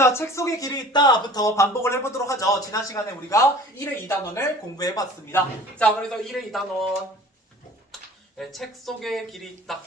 자, 책 속에 길이 있다부터 반복을 해보도록 하죠. 지난 시간에 우리가 1의 2단원을 공부해봤습니다. 자, 그래서 1의 2단원 네, 책 속에 길이 있다.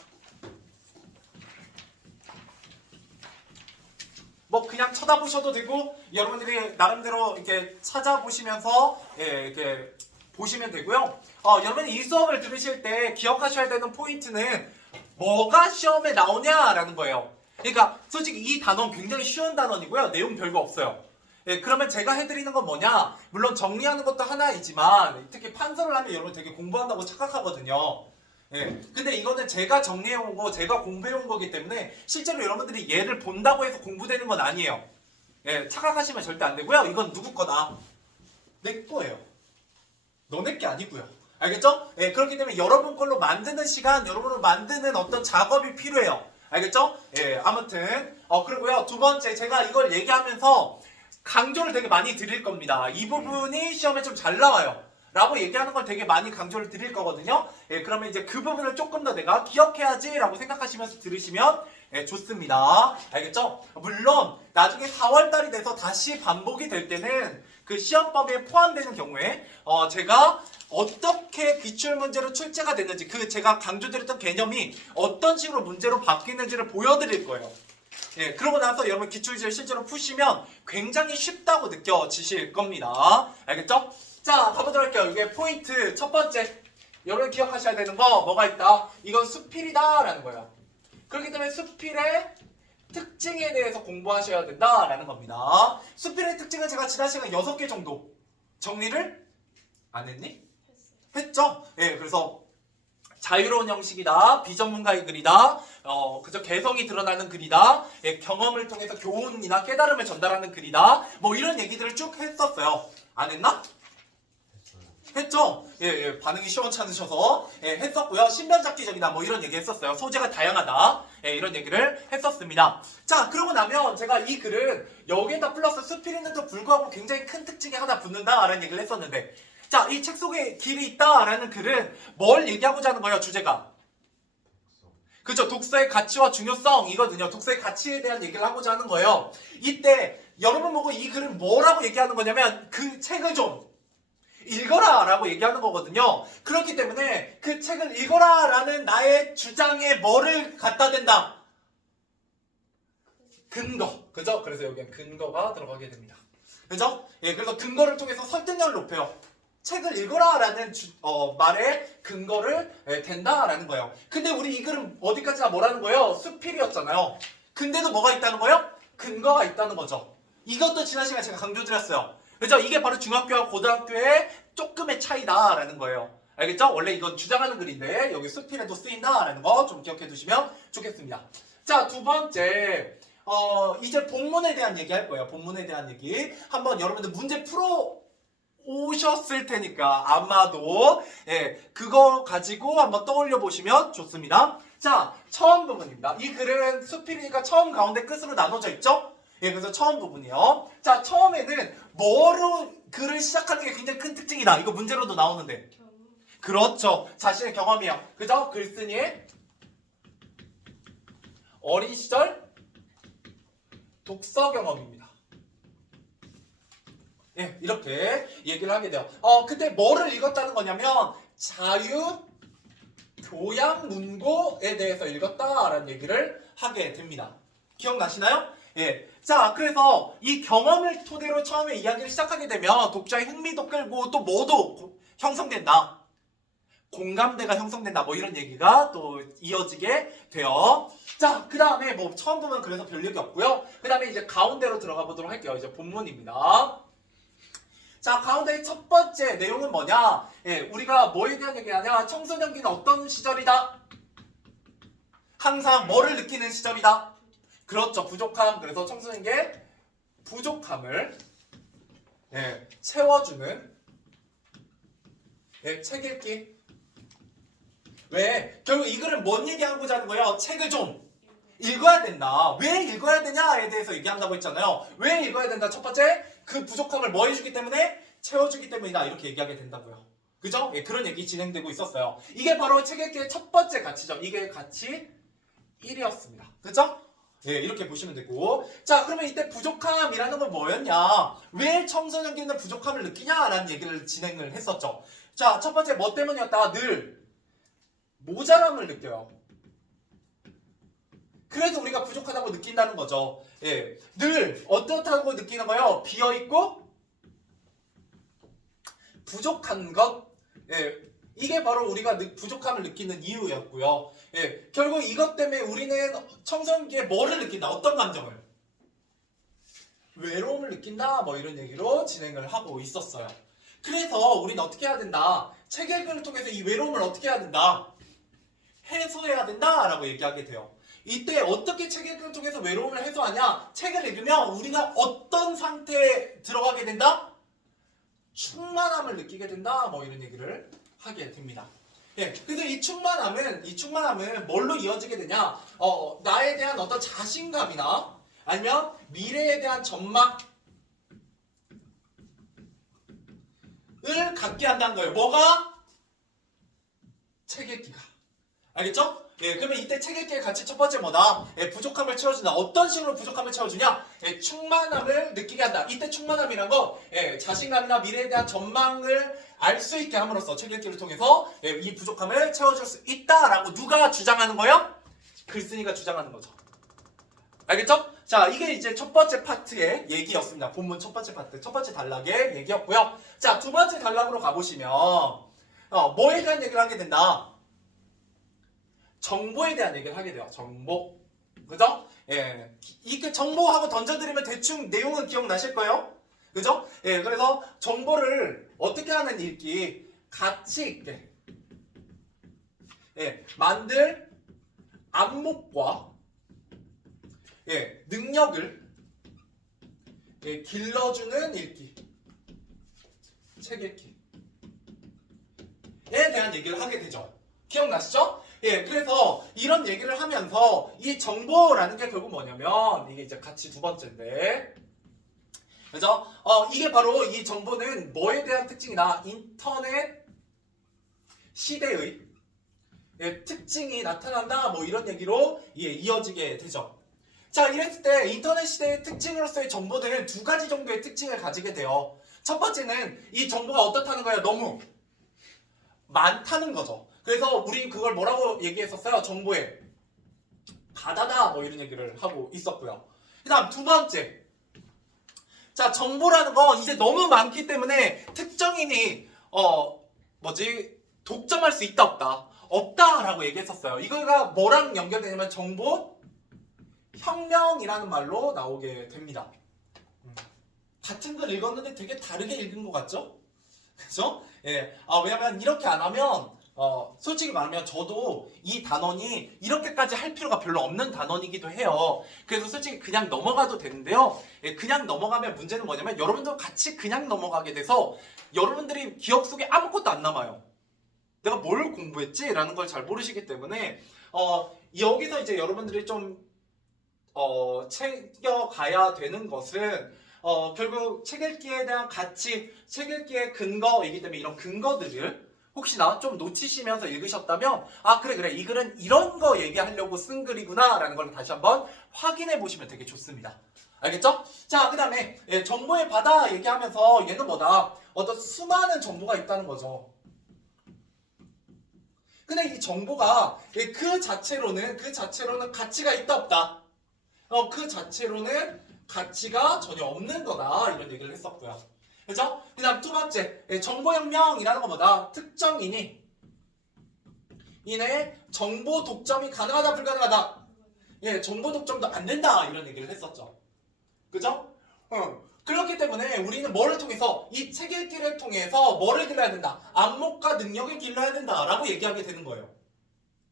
뭐 그냥 쳐다보셔도 되고 여러분들이 나름대로 이렇게 찾아보시면서 이렇게 보시면 되고요. 여러분이 이 수업을 들으실 때 기억하셔야 되는 포인트는 뭐가 시험에 나오냐라는 거예요. 그러니까 솔직히 이 단어는 굉장히 쉬운 단어이고요. 내용 별거 없어요. 그러면 제가 해드리는 건 뭐냐? 물론 정리하는 것도 하나이지만 특히 판서를 하면 여러분 되게 공부한다고 착각하거든요. 근데 이거는 제가 정리해온 거, 제가 공부해온 거기 때문에 실제로 여러분들이 얘를 본다고 해서 공부되는 건 아니에요. 착각하시면 절대 안 되고요. 이건 누구 거다? 내 거예요. 너네 게 아니고요. 알겠죠? 그렇기 때문에 여러분 걸로 만드는 시간, 여러분을 만드는 어떤 작업이 필요해요. 알겠죠? 아무튼 그리고요. 두 번째, 제가 이걸 얘기하면서 강조를 되게 많이 드릴 겁니다. 이 부분이 시험에 좀 잘 나와요. 라고 얘기하는 걸 되게 많이 강조를 드릴 거거든요. 그러면 이제 그 부분을 조금 더 내가 기억해야지 라고 생각하시면서 들으시면 좋습니다. 알겠죠? 물론 나중에 4월달이 돼서 다시 반복이 될 때는 그 시험범위에 포함되는 경우에 제가 어떻게 기출문제로 출제가 됐는지 그 제가 강조드렸던 개념이 어떤 식으로 문제로 바뀌는지를 보여드릴 거예요. 그러고 나서 여러분 기출지를 실제로 푸시면 굉장히 쉽다고 느껴지실 겁니다. 알겠죠? 자, 가보도록 할게요. 이게 포인트 첫 번째. 여러분 기억하셔야 되는 거 뭐가 있다? 이건 수필이다 라는 거예요. 그렇기 때문에 수필의 특징에 대해서 공부하셔야 된다라는 겁니다. 수필의 특징은 제가 지난 시간 6개 정도 정리를 안 했니? 했죠? 그래서 자유로운 형식이다, 비전문가의 글이다, 그저 개성이 드러나는 글이다, 경험을 통해서 교훈이나 깨달음을 전달하는 글이다, 뭐 이런 얘기들을 쭉 했었어요. 안 했나? 했죠? 반응이 시원찮으셔서 했었고요. 신변잡기적이다 뭐 이런 얘기 했었어요. 소재가 다양하다 이런 얘기를 했었습니다. 자, 그러고 나면 제가 이 글은 여기에다 플러스 수필인데도 불구하고 굉장히 큰 특징이 하나 붙는다라는 얘기를 했었는데, 자, 이 책 속에 길이 있다라는 글은 뭘 얘기하고자 하는 거예요? 주제가 그죠? 독서의 가치와 중요성이거든요. 독서의 가치에 대한 얘기를 하고자 하는 거예요. 이때 여러분 보고 이 글은 뭐라고 얘기하는 거냐면 그 책을 좀 읽어라 라고 얘기하는 거거든요. 그렇기 때문에 그 책을 읽어라 라는 나의 주장에 뭐를 갖다 댄다? 근거. 그죠? 그래서 여기엔 근거가 들어가게 됩니다. 그죠? 그래서 근거를 통해서 설득력을 높여요. 책을 읽어라 라는 말에 근거를 댄다라는 거예요. 근데 우리 이 글은 어디까지나 뭐라는 거예요? 수필이었잖아요. 근데도 뭐가 있다는 거예요? 근거가 있다는 거죠. 이것도 지난 시간에 제가 강조드렸어요. 그죠? 이게 바로 중학교와 고등학교의 조금의 차이다라는 거예요. 알겠죠? 원래 이건 주장하는 글인데 여기 수필에도 쓰인다라는 거 좀 기억해 두시면 좋겠습니다. 자, 두 번째, 이제 본문에 대한 얘기 할 거예요. 본문에 대한 얘기. 한번 여러분들 문제 풀어 오셨을 테니까 아마도 그거 가지고 한번 떠올려 보시면 좋습니다. 자, 처음 부분입니다. 이 글은 수필이니까 처음 가운데 끝으로 나눠져 있죠? 그래서 처음 부분이요. 자, 처음에는 뭐로 글을 시작하는 게 굉장히 큰 특징이다. 이거 문제로도 나오는데. 그렇죠. 자신의 경험이요. 그죠? 글쓴이의 어린 시절 독서 경험입니다. 이렇게 얘기를 하게 돼요. 그때 뭐를 읽었다는 거냐면 자유 교양 문고에 대해서 읽었다라는 얘기를 하게 됩니다. 기억나시나요? 자, 그래서 이 경험을 토대로 처음에 이야기를 시작하게 되면 독자의 흥미도 끌고 또 뭐도 형성된다. 공감대가 형성된다. 뭐 이런 얘기가 또 이어지게 돼요. 자, 그 다음에 뭐 처음 보면 그래서 별 얘기 없고요. 그 다음에 이제 가운데로 들어가 보도록 할게요. 이제 본문입니다. 자, 가운데 첫 번째 내용은 뭐냐? 우리가 뭐에 대한 얘기하냐? 청소년기는 어떤 시절이다? 항상 뭐를 느끼는 시절이다? 그렇죠. 부족함. 그래서 청소년기의 부족함을 채워주는 책 읽기. 왜? 결국 이 글은 뭔 얘기하고자 하는 거예요? 책을 좀 읽어야 된다. 왜 읽어야 되냐에 대해서 얘기한다고 했잖아요. 왜 읽어야 된다? 첫 번째, 그 부족함을 뭐 해주기 때문에? 채워주기 때문이다. 이렇게 얘기하게 된다고요. 그죠? 그런 얘기 진행되고 있었어요. 이게 바로 책 읽기의 첫 번째 가치죠. 이게 가치 1이었습니다. 그죠? 예, 이렇게 보시면 되고. 자, 그러면 이때 부족함이라는 건 뭐였냐? 왜 청소년기는 부족함을 느끼냐라는 얘기를 진행을 했었죠. 자, 첫 번째 뭐 때문이었다? 늘 모자람을 느껴요. 그래서 우리가 부족하다고 느낀다는 거죠. 예, 늘 어떻다고 느끼는 거예요? 비어있고 부족한 것. 예, 이게 바로 우리가 부족함을 느끼는 이유였고요. 예, 결국 이것 때문에 우리는 청소년기에 뭐를 느낀다? 어떤 감정을? 외로움을 느낀다. 뭐 이런 얘기로 진행을 하고 있었어요. 그래서 우리는 어떻게 해야 된다? 책 읽기를 통해서 이 외로움을 어떻게 해야 된다? 해소해야 된다라고 얘기하게 돼요. 이때 어떻게 책 읽기를 통해서 외로움을 해소하냐? 책을 읽으면 우리가 어떤 상태에 들어가게 된다? 충만함을 느끼게 된다. 뭐 이런 얘기를 하게 됩니다. 예, 그래서 이 충만함은 뭘로 이어지게 되냐? 나에 대한 어떤 자신감이나 아니면 미래에 대한 전망을 갖게 한다는 거예요. 뭐가? 책 읽기가. 알겠죠? 예, 그러면 이때 책 읽기의 가치 첫 번째 뭐다? 예, 부족함을 채워준다. 어떤 식으로 부족함을 채워주냐? 예, 충만함을 느끼게 한다. 이때 충만함이란 건 예, 자신감이나 미래에 대한 전망을 알 수 있게 함으로써 책 읽기를 통해서 예, 이 부족함을 채워줄 수 있다라고 누가 주장하는 거예요? 글쓴이가 주장하는 거죠. 알겠죠? 자, 이게 이제 첫 번째 파트의 얘기였습니다. 본문 첫 번째 파트, 첫 번째 단락의 얘기였고요. 자, 두 번째 단락으로 가보시면 뭐에 대한 얘기를 하게 된다? 정보에 대한 얘기를 하게 돼요. 정보. 그죠? 예. 이렇게 정보하고 던져드리면 대충 내용은 기억나실 거예요. 그죠? 예. 그래서 정보를 어떻게 하는 읽기? 가치 있게. 예. 만들 안목과 예. 능력을 예. 길러주는 읽기. 책 읽기에 대한 얘기를 하게 되죠. 기억나시죠? 예, 그래서 이런 얘기를 하면서 이 정보라는 게 결국 뭐냐면 이게 이제 같이 두 번째인데, 그죠? 이게 바로 이 정보는 뭐에 대한 특징이다? 인터넷 시대의 예, 특징이 나타난다. 뭐 이런 얘기로 예, 이어지게 되죠. 자, 이랬을 때 인터넷 시대의 특징으로서의 정보들은 두 가지 정도의 특징을 가지게 돼요. 첫 번째는 이 정보가 어떻다는 거예요? 너무 많다는 거죠. 그래서 우리 그걸 뭐라고 얘기했었어요? 정보의 바다다 뭐 이런 얘기를 하고 있었고요. 그 다음 두 번째, 자, 정보라는 건 이제 너무 많기 때문에 특정인이 독점할 수 있다 없다? 없다라고 얘기했었어요. 이거가 뭐랑 연결되냐면 정보 혁명이라는 말로 나오게 됩니다. 같은 걸 읽었는데 되게 다르게 읽은 것 같죠? 그죠? 예. 왜냐면 이렇게 안 하면 솔직히 말하면 저도 이 단원이 이렇게까지 할 필요가 별로 없는 단원이기도 해요. 그래서 솔직히 그냥 넘어가도 되는데요. 예, 그냥 넘어가면 문제는 뭐냐면 여러분도 같이 그냥 넘어가게 돼서 여러분들이 기억 속에 아무것도 안 남아요. 내가 뭘 공부했지? 라는 걸 잘 모르시기 때문에 여기서 이제 여러분들이 좀 챙겨가야 되는 것은 결국 책 읽기에 대한 가치, 책 읽기의 근거이기 때문에 이런 근거들을 혹시나 좀 놓치시면서 읽으셨다면 그래 이 글은 이런 거 얘기하려고 쓴 글이구나 라는 걸 다시 한번 확인해 보시면 되게 좋습니다. 알겠죠? 자, 그 다음에 정보의 바다 얘기하면서 얘는 뭐다? 어떤 수많은 정보가 있다는 거죠. 근데 이 정보가 그 자체로는 가치가 있다 없다? 그 자체로는 가치가 전혀 없는 거다 이런 얘기를 했었고요. 그죠? 그 다음 두 번째, 정보혁명이라는 건 뭐다? 특정인의 정보 독점이 가능하다 불가능하다? 예, 정보 독점도 안 된다 이런 얘기를 했었죠. 그죠? 그렇기 때문에 우리는 뭐를 통해서 이 책 읽기를 통해서 뭐를 길러야 된다? 안목과 능력을 길러야 된다라고 얘기하게 되는 거예요.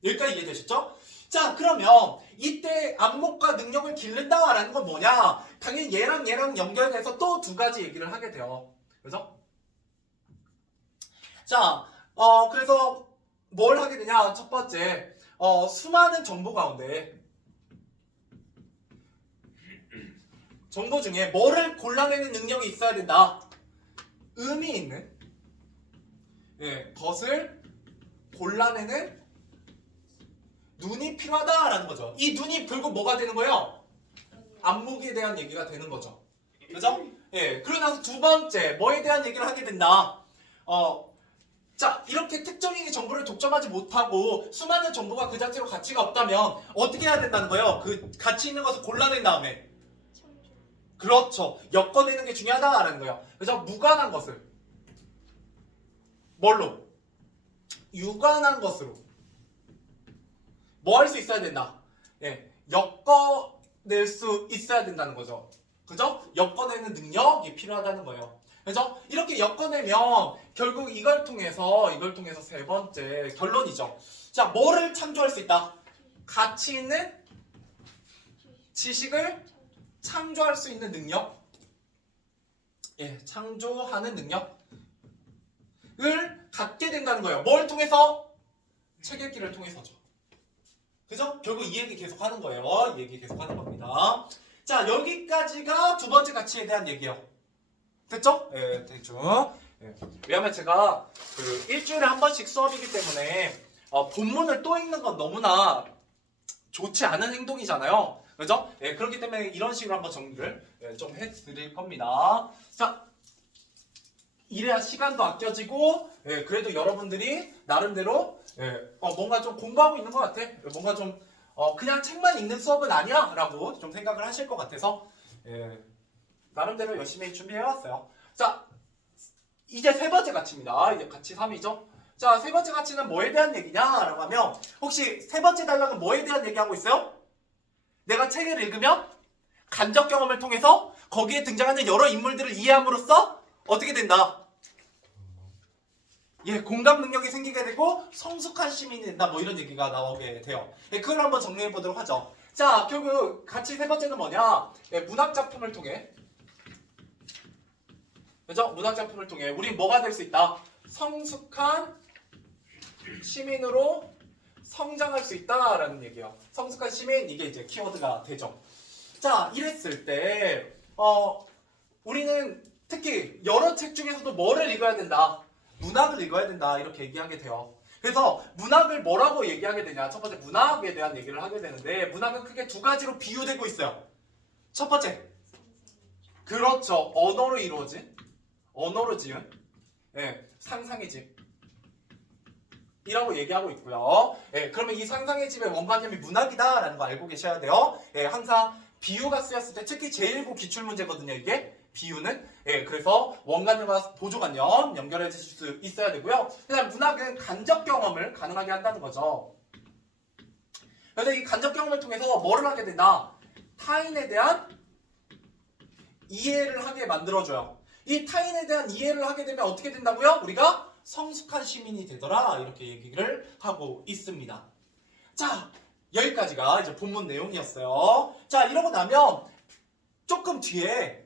여기까지 이해되셨죠? 자, 그러면 이때 안목과 능력을 기른다라는 건 뭐냐? 당연히 얘랑 연결해서 또 두 가지 얘기를 하게 돼요. 그죠? 자, 그래서 뭘 하게 되냐? 첫 번째, 수많은 정보 가운데 정보 중에 뭐를 골라내는 능력이 있어야 된다? 의미 있는 것을 골라내는 눈이 필요하다라는 거죠. 이 눈이 결국 뭐가 되는 거예요? 안목에 대한 얘기가 되는 거죠. 그죠? 예. 그러고 나서 두 번째, 뭐에 대한 얘기를 하게 된다. 자, 이렇게 특정인의 정보를 독점하지 못하고 수많은 정보가 그 자체로 가치가 없다면 어떻게 해야 된다는 거예요? 그 가치 있는 것을 골라낸 다음에. 그렇죠. 엮어내는 게 중요하다라는 거예요. 그래서 무관한 것을 뭘로? 유관한 것으로 뭐 할 수 있어야 된다. 예, 엮어낼 수 있어야 된다는 거죠. 그죠? 엮어내는 능력이 필요하다는 거예요. 그죠? 이렇게 엮어내면 결국 이걸 통해서 세 번째 결론이죠. 자, 뭐를 창조할 수 있다? 가치 있는 지식을 창조할 수 있는 능력. 예, 창조하는 능력을 갖게 된다는 거예요. 뭘 통해서? 책 읽기를 통해서죠. 그죠? 결국 이 얘기 계속 하는 거예요. 이 얘기 계속 하는 겁니다. 자, 여기까지가 두 번째 가치에 대한 얘기예요. 됐죠? 예, 대충. 예. 왜냐면 제가 그 일주일에 한 번씩 수업이기 때문에 본문을 또 읽는 건 너무나 좋지 않은 행동이잖아요. 그죠? 예, 그렇기 때문에 이런 식으로 한번 정리를 좀 해드릴 겁니다. 자, 이래야 시간도 아껴지고, 예, 그래도 여러분들이 나름대로 뭔가 좀 공부하고 있는 것 같아. 뭔가 좀 그냥 책만 읽는 수업은 아니야 라고 좀 생각을 하실 것 같아서 나름대로 열심히 준비해왔어요. 자, 이제 세 번째 가치입니다. 이제 가치 3이죠. 자, 세 번째 가치는 뭐에 대한 얘기냐라고 하면 혹시 세 번째 단락은 뭐에 대한 얘기하고 있어요? 내가 책을 읽으면 간접 경험을 통해서 거기에 등장하는 여러 인물들을 이해함으로써 어떻게 된다? 예, 공감 능력이 생기게 되고 성숙한 시민이 된다. 뭐 이런 얘기가 나오게 돼요. 예, 그걸 한번 정리해 보도록 하죠. 자, 결국 가치 세 번째는 뭐냐? 예, 문학 작품을 통해, 그죠? 문학 작품을 통해 우리 뭐가 될 수 있다? 성숙한 시민으로 성장할 수 있다라는 얘기예요. 성숙한 시민, 이게 이제 키워드가 되죠. 자, 이랬을 때 우리는 특히 여러 책 중에서도 뭐를 읽어야 된다? 문학을 읽어야 된다. 이렇게 얘기하게 돼요. 그래서 문학을 뭐라고 얘기하게 되냐? 첫 번째 문학에 대한 얘기를 하게 되는데 문학은 크게 두 가지로 비유되고 있어요. 첫 번째, 그렇죠. 언어로 이루어진, 언어로 지은 상상의 집 이라고 얘기하고 있고요. 그러면 이 상상의 집의 원관념이 문학이다라는 거 알고 계셔야 돼요. 항상 비유가 쓰였을 때 특히 제1고 기출문제거든요. 이게 비유는 그래서 원관념과 보조관념 연결해 주실 수 있어야 되고요. 그다음 문학은 간접 경험을 가능하게 한다는 거죠. 그래서 이 간접 경험을 통해서 뭐를 하게 된다? 타인에 대한 이해를 하게 만들어줘요. 이 타인에 대한 이해를 하게 되면 어떻게 된다고요? 우리가 성숙한 시민이 되더라. 이렇게 얘기를 하고 있습니다. 자, 여기까지가 이제 본문 내용이었어요. 자, 이러고 나면 조금 뒤에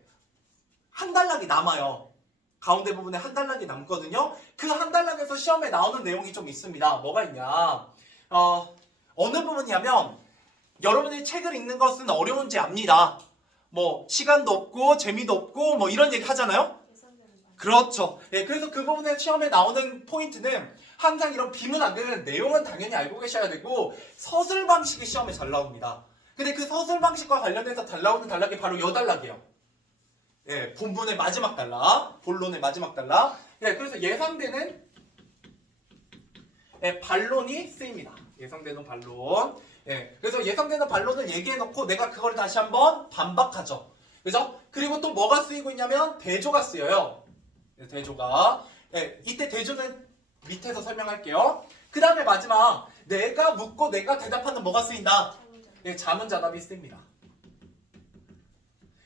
한 단락이 남아요. 가운데 부분에 한 단락이 남거든요. 그 한 단락에서 시험에 나오는 내용이 좀 있습니다. 뭐가 있냐? 어느 부분이냐면 여러분이 책을 읽는 것은 어려운지 압니다. 뭐 시간도 없고 재미도 없고 뭐 이런 얘기 하잖아요. 그렇죠. 그래서 그 부분에 시험에 나오는 포인트는 항상 이런 비문학은 내용은 당연히 알고 계셔야 되고 서술 방식이 시험에 잘 나옵니다. 근데 그 서술 방식과 관련해서 잘 나오는 단락이 바로 이 단락이에요. 본문의 마지막 단락, 본론의 마지막 단락. 그래서 예상되는 반론이 쓰입니다. 예상되는 반론. 그래서 예상되는 반론을 얘기해놓고 내가 그걸 다시 한번 반박하죠. 그죠? 그리고 또 뭐가 쓰이고 있냐면 대조가 쓰여요. 대조가. 이때 대조는 밑에서 설명할게요. 그 다음에 마지막 내가 묻고 내가 대답하는 뭐가 쓰인다? 자문자답이 쓰입니다.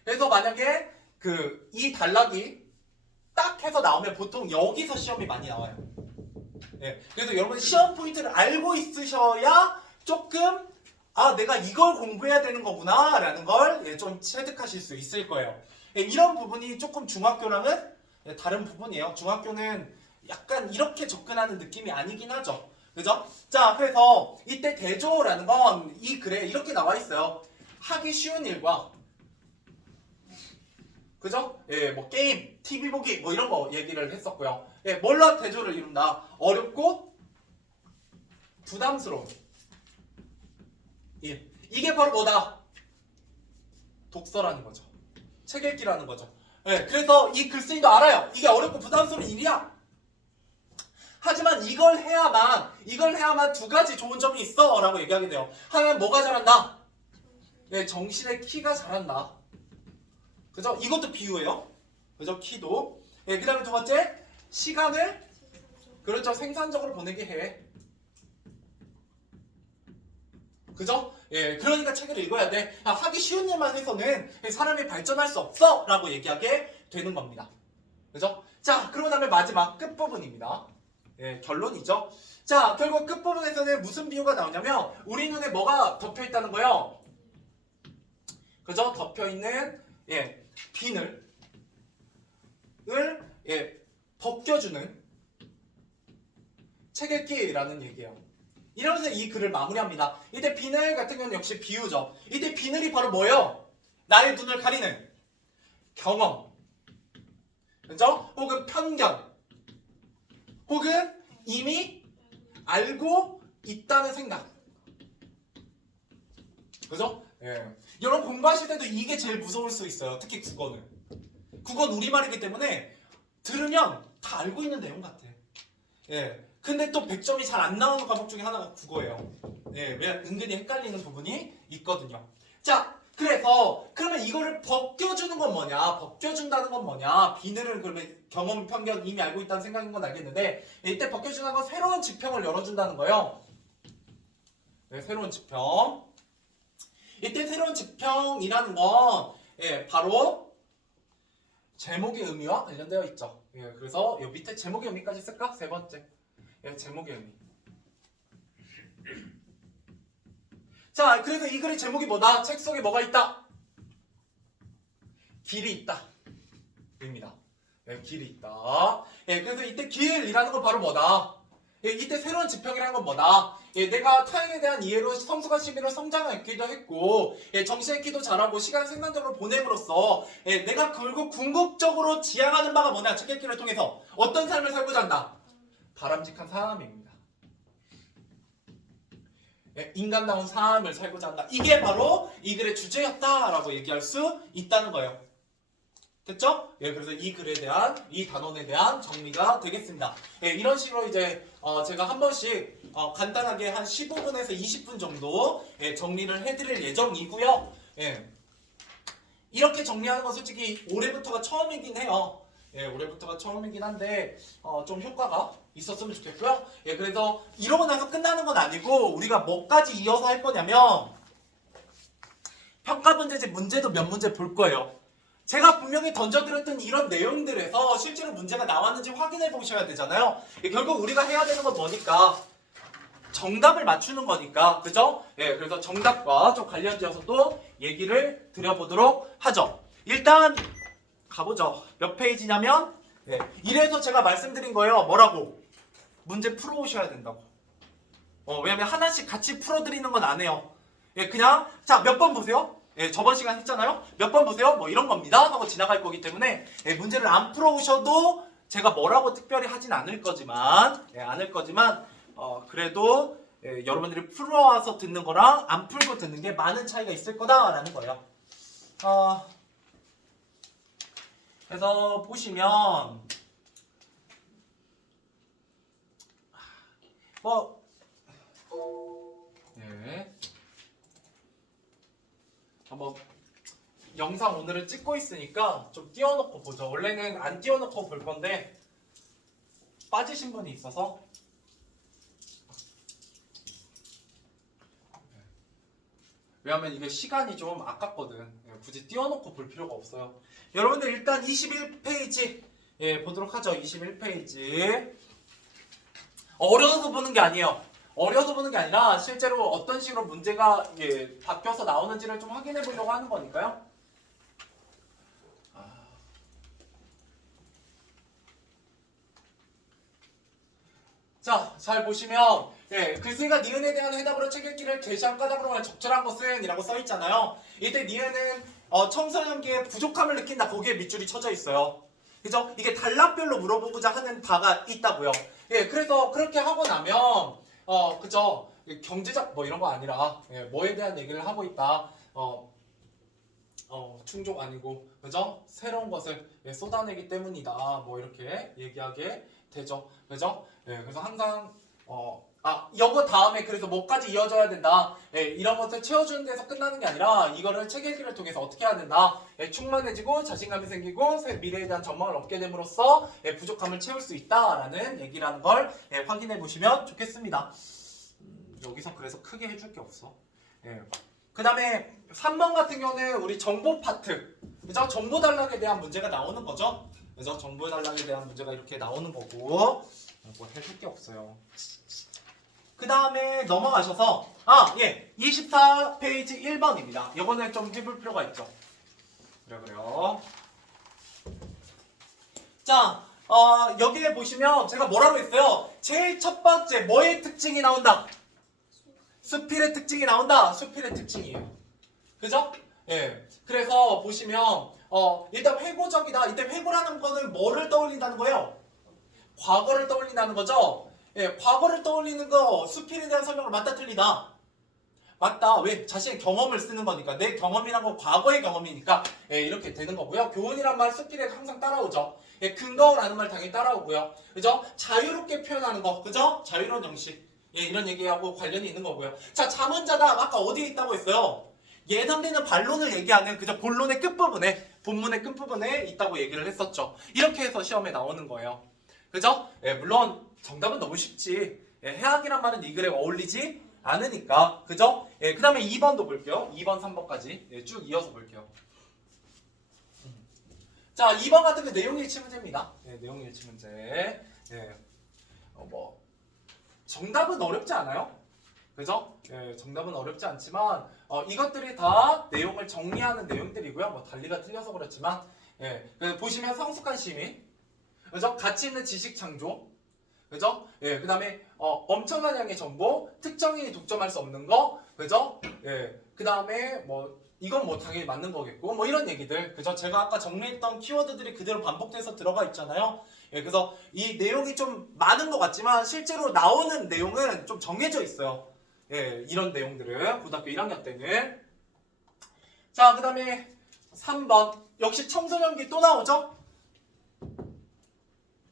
그래서 만약에 이 단락이 딱 해서 나오면 보통 여기서 시험이 많이 나와요. 그래서 여러분 시험 포인트를 알고 있으셔야 조금 내가 이걸 공부해야 되는 거구나 라는 걸 좀 체득하실 수 있을 거예요. 이런 부분이 조금 중학교랑은 다른 부분이에요. 중학교는 약간 이렇게 접근하는 느낌이 아니긴 하죠. 그죠? 자, 그래서 이때 대조라는 건 이 글에 이렇게 나와 있어요. 하기 쉬운 일과 그죠? 뭐 게임, TV 보기 뭐 이런 거 얘기를 했었고요. 뭘로 대조를 이룬다? 어렵고 부담스러운 일. 이게 바로 뭐다? 독서라는 거죠. 책 읽기라는 거죠. 예, 그래서 이 글쓰기도 알아요. 이게 어렵고 부담스러운 일이야. 하지만 이걸 해야만 두 가지 좋은 점이 있어 라고 얘기하게 돼요. 하나는 뭐가 잘한다? 예, 정신의 키가 잘한다. 그죠? 이것도 비유예요. 그죠? 키도. 예, 그 다음에 두 번째, 시간을 그렇죠. 생산적으로 보내게 해. 그죠? 예, 그러니까 책을 읽어야 돼. 하기 쉬운 일만 해서는 사람이 발전할 수 없어 라고 얘기하게 되는 겁니다. 그죠? 자, 그러고 나면 마지막 끝부분입니다. 예, 결론이죠. 자, 결국 끝부분에서는 무슨 비유가 나오냐면 우리 눈에 뭐가 덮여있다는 거예요. 그죠? 덮여있는 예, 비늘을 예, 벗겨주는 책 읽기라는 얘기예요. 이러면서 이 글을 마무리합니다. 이때 비늘 같은 경우는 역시 비유죠. 이때 비늘이 바로 뭐예요? 나의 눈을 가리는 경험, 그죠? 혹은 편견, 혹은 이미 알고 있다는 생각. 그죠? 예. 여러분 공부하실 때도 이게 제일 무서울 수 있어요. 특히 국어는. 국어는 우리말이기 때문에 들으면 다 알고 있는 내용 같아. 예. 근데 또 100점이 잘 안 나오는 과목 중에 하나가 국어예요. 예. 왜 은근히 헷갈리는 부분이 있거든요. 자, 그래서 그러면 이거를 벗겨주는 건 뭐냐? 벗겨준다는 건 뭐냐? 비늘을 그러면 경험, 편견 이미 알고 있다는 생각인 건 알겠는데 이때 벗겨주는 건 새로운 지평을 열어준다는 거예요. 네, 새로운 지평. 이때 새로운 지평이라는 건 예, 바로 제목의 의미와 관련되어 있죠. 예, 그래서 이 밑에 제목의 의미까지 쓸까? 세 번째. 예, 제목의 의미. 자, 그래서 이 글의 제목이 뭐다? 책 속에 뭐가 있다? 길이 있다. 입니다. 예, 길이 있다. 예, 그래서 이때 길이라는 건 바로 뭐다? 예, 이때 새로운 지평이라는 건 뭐다? 예, 내가 타인에 대한 이해로 성숙한 시민으로 성장했기도 했고, 예, 정신의 키도 잘하고 시간 생산적으로 보냄으로써 예, 내가 결국 궁극적으로 지향하는 바가 뭐냐? 책 읽기를 통해서 어떤 삶을 살고자 한다? 바람직한 삶입니다. 예, 인간다운 삶을 살고자 한다. 이게 바로 이 글의 주제였다라고 얘기할 수 있다는 거예요. 됐죠? 예, 그래서 이 글에 대한, 이 단원에 대한 정리가 되겠습니다. 예, 이런 식으로 이제 제가 한 번씩 간단하게 한 15분에서 20분 정도 예, 정리를 해드릴 예정이고요. 예, 이렇게 정리하는 건 솔직히 올해부터가 처음이긴 해요. 예, 올해부터가 처음이긴 한데 좀 효과가 있었으면 좋겠고요. 예, 그래서 이러고 나서 끝나는 건 아니고 우리가 뭐까지 이어서 할 거냐면 평가 문제집 문제도 몇 문제 볼 거예요. 제가 분명히 던져드렸던 이런 내용들에서 실제로 문제가 나왔는지 확인해 보셔야 되잖아요. 예, 결국 우리가 해야 되는 건 뭐니까? 정답을 맞추는 거니까. 그죠? 예, 그래서 정답과 좀 관련지어서 또 얘기를 드려보도록 하죠. 일단 가보죠. 몇 페이지냐면 예, 이래서 제가 말씀드린 거예요. 뭐라고? 문제 풀어오셔야 된다고. 왜냐면 하나씩 같이 풀어드리는 건 안 해요. 예, 그냥 자, 몇 번 보세요. 예, 저번 시간 했잖아요. 몇 번 보세요. 뭐 이런 겁니다. 하고 지나갈 거기 때문에 예, 문제를 안 풀어오셔도 제가 뭐라고 특별히 하진 않을 거지만 그래도 예, 여러분들이 풀어와서 듣는 거랑 안 풀고 듣는 게 많은 차이가 있을 거다라는 거예요. 그래서 보시면 네. 한번 영상 오늘은 찍고 있으니까 좀 띄워놓고 보죠. 원래는 안 띄워놓고 볼 건데 빠지신 분이 있어서 왜냐면 이게 시간이 좀 아깝거든. 굳이 띄워놓고 볼 필요가 없어요. 여러분들 일단 21페이지 예, 보도록 하죠. 21페이지 어려워서 보는 게 아니에요. 어려워서 보는 게 아니라 실제로 어떤 식으로 문제가 예, 바뀌어서 나오는지를 좀 확인해 보려고 하는 거니까요. 자, 잘 보시면 예, 글쓰기가 니은에 대한 해답으로 책 읽기를 개시한 까닭으로만 적절한 것은 이라고 써있잖아요. 이때 니은은 청소년기에 부족함을 느낀다. 거기에 밑줄이 쳐져 있어요. 그죠? 이게 단락별로 물어보고자 하는 바가 있다고요. 예, 그래서 그렇게 하고 나면 그죠? 경제적 뭐 이런 거 아니라 예, 뭐에 대한 얘기를 하고 있다. 충족 아니고 그죠? 새로운 것을 쏟아내기 때문이다. 뭐 이렇게 얘기하게 되죠. 그죠? 그래서 항상 이거 다음에 그래서 뭐까지 이어져야 된다. 이런 것을 채워주는 데서 끝나는 게 아니라 이거를 책 읽기를 통해서 어떻게 해야 된다. 충만해지고 자신감이 생기고 미래에 대한 전망을 얻게 됨으로써 부족함을 채울 수 있다라는 얘기라는 걸 확인해 보시면 좋겠습니다. 여기서 그래서 크게 해줄 게 없어. 그 다음에 3번 같은 경우는 우리 정보 파트. 그죠? 정보 단락에 대한 문제가 나오는 거죠. 그래서 정보 단락에 대한 문제가 이렇게 나오는 거고 뭐 해줄 게 없어요. 그 다음에 넘어가셔서 24페이지 1번입니다. 이거는 좀 해볼 필요가 있죠. 그래요. 자, 여기에 보시면 제가 뭐라고 했어요? 제일 첫 번째 뭐의 특징이 나온다? 수필의 특징이 나온다. 수필의 특징이에요. 그죠? 그래서 보시면 일단 회고적이다. 이때 회고라는 거는 뭐를 떠올린다는 거예요? 과거를 떠올린다는 거죠. 과거를 떠올리는 거 수필에 대한 설명을 맞다 틀리다. 맞다. 왜? 자신의 경험을 쓰는 거니까. 내 경험이란 건 과거의 경험이니까 이렇게 되는 거고요. 교훈이란 말 수필에 항상 따라오죠. 근거라는 말 당연히 따라오고요. 그죠? 자유롭게 표현하는 거. 그죠? 자유로운 형식. 이런 얘기하고 관련이 있는 거고요. 자, 자문자다. 아까 어디에 있다고 했어요? 예상되는 반론을 얘기하는 그저 본론의 끝부분에, 본문의 끝부분에 있다고 얘기를 했었죠. 이렇게 해서 시험에 나오는 거예요. 그죠? 물론 정답은 너무 쉽지. 해악이란 말은 이 글에 어울리지 않으니까. 그죠? 그 다음에 2번도 볼게요. 2번, 3번까지 쭉 이어서 볼게요. 자, 2번 같은 게 내용 일치 문제입니다. 내용 일치 문제. 정답은 어렵지 않아요. 그죠? 정답은 어렵지 않지만 이것들이 다 내용을 정리하는 내용들이고요. 뭐 달리가 틀려서 그렇지만 보시면 성숙한 시민, 그죠? 가치 있는 지식 창조, 그죠? 그 다음에 엄청난 양의 정보, 특정인이 독점할 수 없는 거, 그죠? 그 다음에 이건 당연히 맞는 거겠고 이런 얘기들, 그죠? 제가 아까 정리했던 키워드들이 그대로 반복돼서 들어가 있잖아요. 그래서 이 내용이 좀 많은 것 같지만 실제로 나오는 내용은 좀 정해져 있어요. 이런 내용들은 고등학교 1학년 때는. 자, 그 다음에 3번 역시 청소년기 또 나오죠?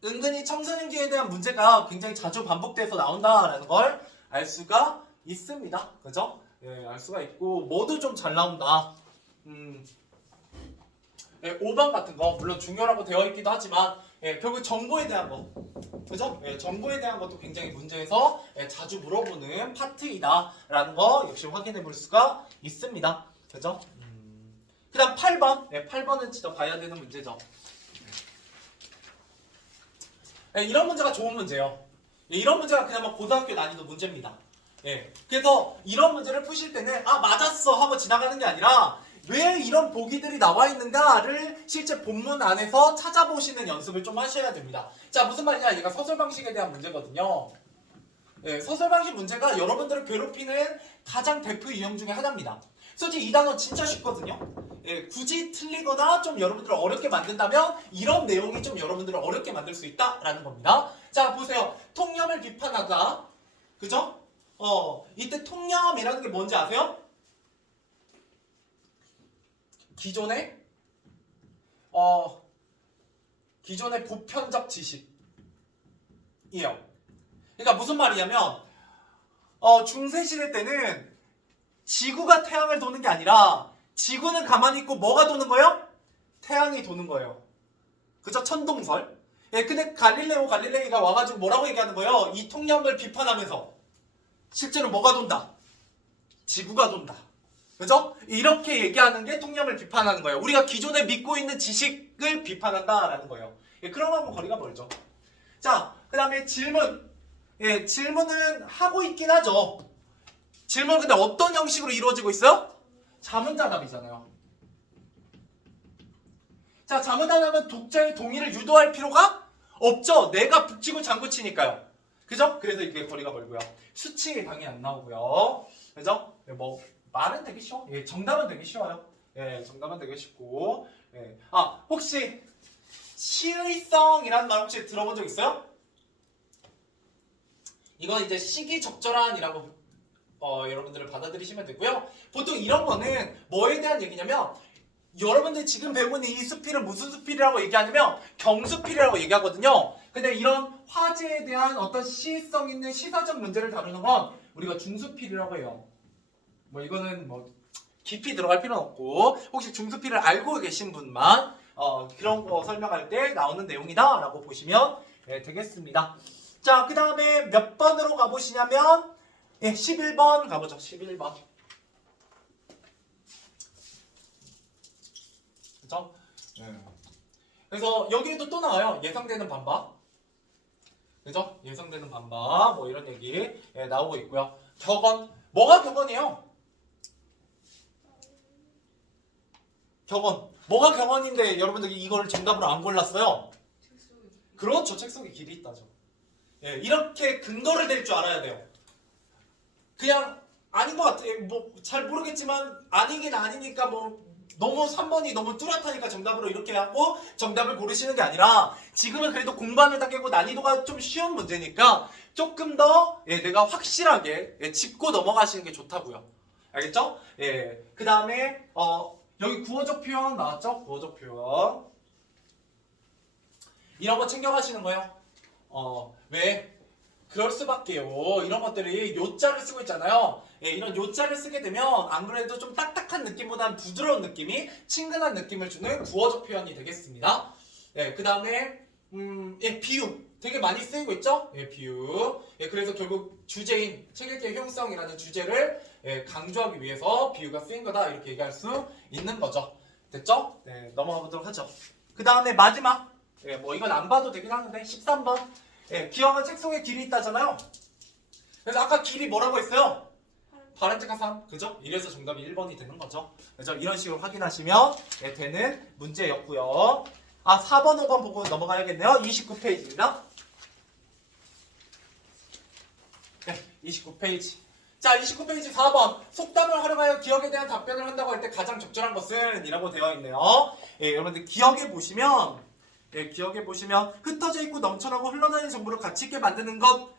은근히 청소년기에 대한 문제가 굉장히 자주 반복돼서 나온다라는 걸 알 수가 있습니다. 그죠? 알 수가 있고 모두 좀 잘 나온다. 5번 같은 거 물론 중요하고 되어 있기도 하지만 결국 정보에 대한 거, 그죠? 정보에 대한 것도 굉장히 문제에서 자주 물어보는 파트이다라는 거 역시 확인해 볼 수가 있습니다. 그죠? 그 다음 8번. 8번은 진짜 봐야 되는 문제죠. 이런 문제가 좋은 문제예요. 이런 문제가 그냥 고등학교 난이도 문제입니다. 그래서 이런 문제를 푸실 때는 맞았어 하고 지나가는 게 아니라 왜 이런 보기들이 나와 있는가를 실제 본문 안에서 찾아보시는 연습을 좀 하셔야 됩니다. 자, 무슨 말이냐? 얘가 서술 방식에 대한 문제거든요. 서술 방식 문제가 여러분들을 괴롭히는 가장 대표 유형 중에 하나입니다. 솔직히 이 단어 진짜 쉽거든요. 굳이 틀리거나 좀 여러분들을 어렵게 만든다면 이런 내용이 좀 여러분들을 어렵게 만들 수 있다라는 겁니다. 자, 보세요. 통념을 비판하다. 그죠? 이때 통념이라는 게 뭔지 아세요? 기존의 보편적 지식이에요. 그러니까 무슨 말이냐면 중세시대 때는 지구가 태양을 도는 게 아니라 지구는 가만히 있고 뭐가 도는 거예요? 태양이 도는 거예요. 그죠? 천동설. 근데 갈릴레이가 와가지고 뭐라고 얘기하는 거예요? 이 통념을 비판하면서 실제로 뭐가 돈다? 지구가 돈다. 그죠? 이렇게 얘기하는 게 통념을 비판하는 거예요. 우리가 기존에 믿고 있는 지식을 비판한다라는 거예요. 그런 거하고 거리가 멀죠. 자, 그 다음에 질문. 질문은 하고 있긴 하죠. 질문 근데 어떤 형식으로 이루어지고 있어요? 자문자답이잖아요. 자, 자문자답은 독자의 동의를 유도할 필요가 없죠. 내가 북치고 장구치니까요. 그죠? 그래서 이게 거리가 멀고요. 수치 당연히 안 나오고요. 그죠? 말은 되게 쉬워. 정답은 되게 쉬워요. 정답은 되게 쉽고. 혹시 시의성이라는 말 혹시 들어본 적 있어요? 이건 이제 시기적절한이라고 여러분들을 받아들이시면 되고요. 보통 이런 거는 뭐에 대한 얘기냐면 여러분들 지금 배우는 이 수필은 무슨 수필이라고 얘기하냐면 경수필이라고 얘기하거든요. 근데 이런 화제에 대한 어떤 시의성 있는 시사적 문제를 다루는 건 우리가 중수필이라고 해요. 뭐 이거는 뭐 깊이 들어갈 필요는 없고 혹시 중수필을 알고 계신 분만 그런 거 설명할 때 나오는 내용이다 라고 보시면 되겠습니다. 자, 그 다음에 몇 번으로 가보시냐면 11번 가보죠. 11번. 그죠? 그래서 여기에도 또 나와요. 예상되는 반박. 그죠? 예상되는 반박. 뭐 이런 얘기 나오고 있고요. 격언. 뭐가 격언이에요? 격언. 뭐가 격언인데 여러분들이 이거를 정답으로 안 골랐어요? 그렇죠. 책 속에 길이 있다죠. 이렇게 근거를 댈 줄 알아야 돼요. 그냥 아닌 것 같아. 뭐 잘 모르겠지만 아니긴 아니니까 뭐 너무 3번이 너무 뚜렷하니까 정답으로 이렇게 하고 정답을 고르시는 게 아니라 지금은 그래도 공부하는 단계고 난이도가 좀 쉬운 문제니까 조금 더 내가 확실하게 짚고 넘어가시는 게 좋다고요. 알겠죠? 그 다음에 여기 구어적 표현 나왔죠? 구어적 표현 이런 거 챙겨가시는 거예요. 왜? 그럴 수밖에요. 이런 것들이 요자를 쓰고 있잖아요. 이런 요자를 쓰게 되면 아무래도 좀 딱딱한 느낌보다는 부드러운 느낌이 친근한 느낌을 주는 구어적 표현이 되겠습니다. 그 다음에 비유 되게 많이 쓰이고 있죠? 비유. 그래서 결국 주제인 책 읽기의 효용성이라는 주제를 강조하기 위해서 비유가 쓰인 거다 이렇게 얘기할 수 있는 거죠. 됐죠? 넘어가 보도록 하죠. 그 다음에 마지막 뭐 이건 안 봐도 되긴 하는데 13번 기억은 책 속에 길이 있다잖아요. 그래서 아까 길이 뭐라고 했어요? 파란색과 3 그죠? 이래서 정답이 1번이 되는 거죠. 그래서 이런 식으로 확인하시면 되는 문제였고요. 4번 5번 보고 넘어가야겠네요. 29페이지입니다. 29페이지. 자, 29페이지 4번. 속담을 활용하여 기억에 대한 답변을 한다고 할 때 가장 적절한 것은 이라고 되어 있네요. 여러분들 기억해 보시면 흩어져 있고 넘쳐나고 흘러다니는 정보를 가치 있게 만드는 것.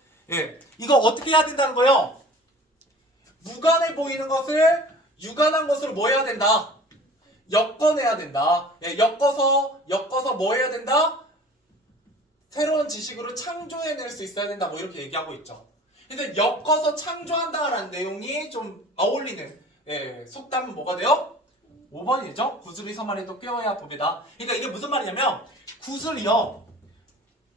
이거 어떻게 해야 된다는 거예요? 무관해 보이는 것을 유관한 것으로 뭐 해야 된다? 엮어내야 된다. 엮어서 뭐 해야 된다? 새로운 지식으로 창조해낼 수 있어야 된다. 뭐 이렇게 얘기하고 있죠. 그래서 엮어서 창조한다라는 내용이 좀 어울리는 속담은 뭐가 돼요? 5번이죠. 구슬이 서말에도 꿰어야 보배다. 그러니까 이게 무슨 말이냐면 구슬이요.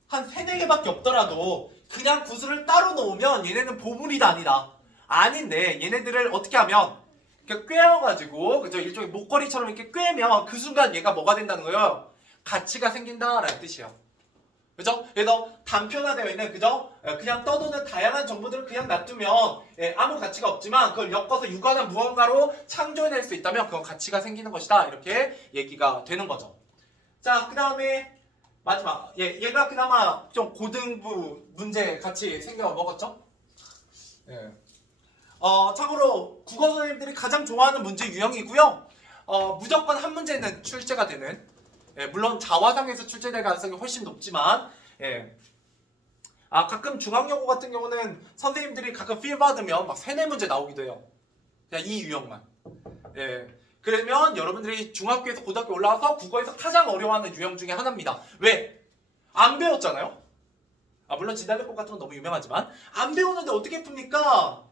한 3-4개밖에 없더라도 그냥 구슬을 따로 놓으면 얘네는 보물이다 아니다. 아닌데 얘네들을 어떻게 하면 이렇게 꿰어가지고 그죠? 일종의 목걸이처럼 이렇게 꿰면 그 순간 얘가 뭐가 된다는 거예요? 가치가 생긴다라는 뜻이에요. 그죠? 그래서 단편화되어 있는 그죠? 그냥 떠도는 다양한 정보들을 그냥 놔두면 아무 가치가 없지만 그걸 엮어서 유관한 무언가로 창조해낼 수 있다면 그건 가치가 생기는 것이다. 이렇게 얘기가 되는 거죠. 자, 그 다음에 마지막 얘가 그나마 좀 고등부 문제 같이 생겨 먹었죠? 참고로 국어 선생님들이 가장 좋아하는 문제 유형이고요. 무조건 한 문제는 출제가 되는 물론 자화상에서 출제될 가능성이 훨씬 높지만 가끔 중앙여고 같은 경우는 선생님들이 가끔 필 받으면 막 3-4문제 나오기도 해요. 그냥 이 유형만. 그러면 여러분들이 중학교에서 고등학교 올라와서 국어에서 가장 어려워하는 유형 중에 하나입니다. 왜? 안 배웠잖아요? 물론 진달래꽃 같은 건 너무 유명하지만 안 배우는데 어떻게 풉니까?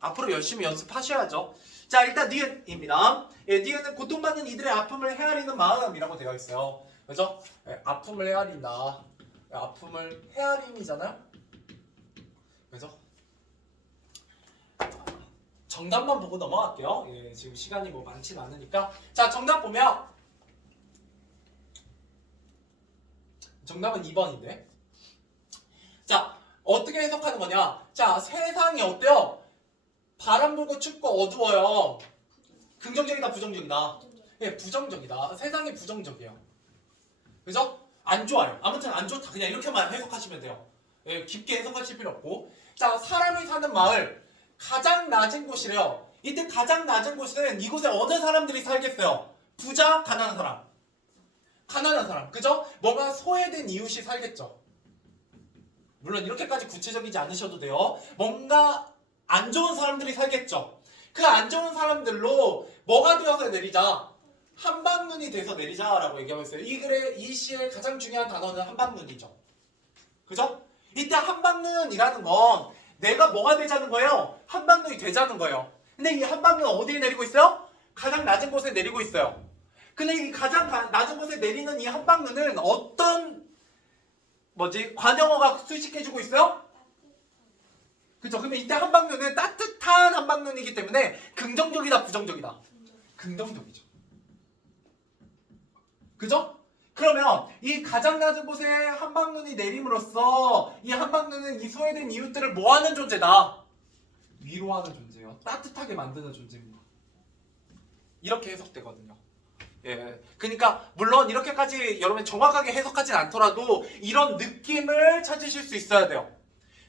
앞으로 열심히 연습하셔야죠. 자, 일단 니은입니다. 니은은 고통받는 이들의 아픔을 헤아리는 마음이라고 되어 있어요. 그죠? 아픔을 헤아린다. 아픔을 헤아림이잖아요. 그죠? 정답만 보고 넘어갈게요. 지금 시간이 뭐 많진 않으니까. 자, 정답 보면 정답은 2번인데. 자, 어떻게 해석하는 거냐? 자, 세상이 어때요? 바람 불고 춥고 어두워요. 긍정적이다, 부정적이다? 부정적이다. 세상이 부정적이에요. 그죠? 안 좋아요. 아무튼 안 좋다. 그냥 이렇게만 해석하시면 돼요. 깊게 해석하실 필요 없고. 자, 사람이 사는 마을. 가장 낮은 곳이래요. 이때 가장 낮은 곳은 이곳에 어느 사람들이 살겠어요? 부자, 가난한 사람. 가난한 사람. 그죠? 뭔가 소외된 이웃이 살겠죠. 물론 이렇게까지 구체적이지 않으셔도 돼요. 뭔가 안 좋은 사람들이 살겠죠. 그 안 좋은 사람들로 뭐가 되어서 내리자? 한방눈이 돼서 내리자라고 얘기하고 있어요. 이 시의 가장 중요한 단어는 한방눈이죠. 그죠? 이때 한방눈이라는 건 내가 뭐가 되자는 거예요? 한방눈이 되자는 거예요. 근데 이 한방눈은 어디에 내리고 있어요? 가장 낮은 곳에 내리고 있어요. 근데 이 가장 낮은 곳에 내리는 이 한방눈은 어떤 관용어가 수식해주고 있어요? 그죠? 그러면 이때 한방눈은 따뜻한 한방눈이기 때문에 긍정적이다, 부정적이다? 긍정적이죠. 그죠? 그러면 이 가장 낮은 곳에 한방눈이 내림으로써 이 한방눈은 이 소외된 이웃들을 뭐하는 존재다? 위로하는 존재예요. 따뜻하게 만드는 존재입니다. 이렇게 해석되거든요. 예, 그러니까 물론 이렇게까지 여러분 정확하게 해석하진 않더라도 이런 느낌을 찾으실 수 있어야 돼요.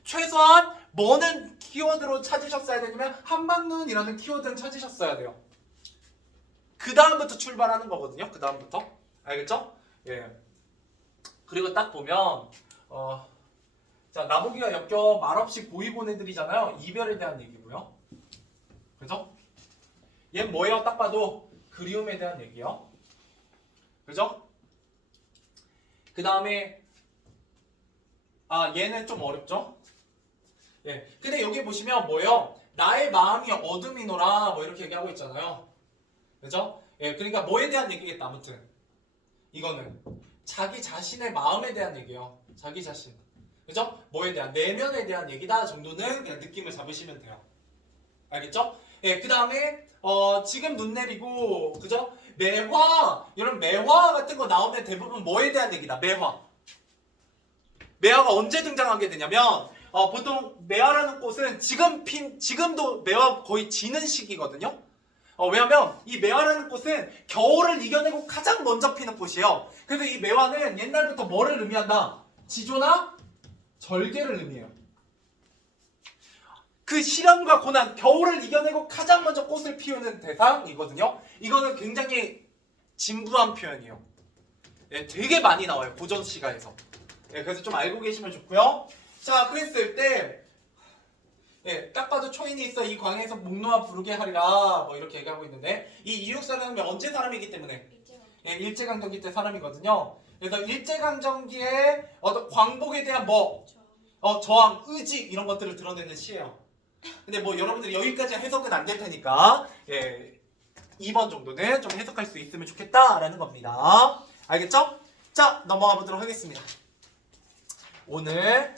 최소한 뭐는 키워드로 찾으셨어야 되냐면 한방눈이라는 키워드는 찾으셨어야 돼요. 그 다음부터 출발하는 거거든요. 그 다음부터 알겠죠? 예. 그리고 딱 보면 자, 나보기가 역겨 말없이 고이 보내드리잖아요. 이별에 대한 얘기고요. 그죠? 얘는 뭐예요? 딱 봐도 그리움에 대한 얘기요. 그죠? 그 다음에 얘는 좀 어렵죠? 예. 근데 여기 보시면 뭐예요? 나의 마음이 어둠이노라 뭐 이렇게 얘기하고 있잖아요. 그죠? 예. 그러니까 뭐에 대한 얘기겠다. 아무튼 이거는 자기 자신의 마음에 대한 얘기예요. 자기 자신. 그죠? 뭐에 대한 내면에 대한 얘기다 정도는 그냥 느낌을 잡으시면 돼요. 알겠죠? 예. 그 다음에 지금 눈 내리고 그죠? 매화 이런 매화 같은 거 나오면 대부분 뭐에 대한 얘기다. 매화가 언제 등장하게 되냐면 보통 매화라는 꽃은 지금도 매화 거의 지는 시기거든요. 왜냐면 이 매화라는 꽃은 겨울을 이겨내고 가장 먼저 피는 꽃이에요. 그래서 이 매화는 옛날부터 뭐를 의미한다? 지조나 절개를 의미해요. 그 시련과 고난, 겨울을 이겨내고 가장 먼저 꽃을 피우는 대상이거든요. 이거는 굉장히 진부한 표현이에요. 예, 되게 많이 나와요. 고전 시가에서. 예, 그래서 좀 알고 계시면 좋고요. 자, 그랬을 때 딱 봐도 초인이 있어 이 광에서 목 놓아 부르게 하리라 뭐 이렇게 얘기하고 있는데 이 이육사는 언제 사람이기 때문에? 일제강점기 때 사람이거든요. 그래서 일제강점기에 어떤 광복에 대한 저항, 의지 이런 것들을 드러내는 시예요. 근데 여러분들이 여기까지 해석은 안 될 테니까 2번 정도는 좀 해석할 수 있으면 좋겠다라는 겁니다. 알겠죠? 자, 넘어가 보도록 하겠습니다. 오늘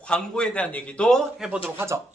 광고에 대한 얘기도 해보도록 하죠.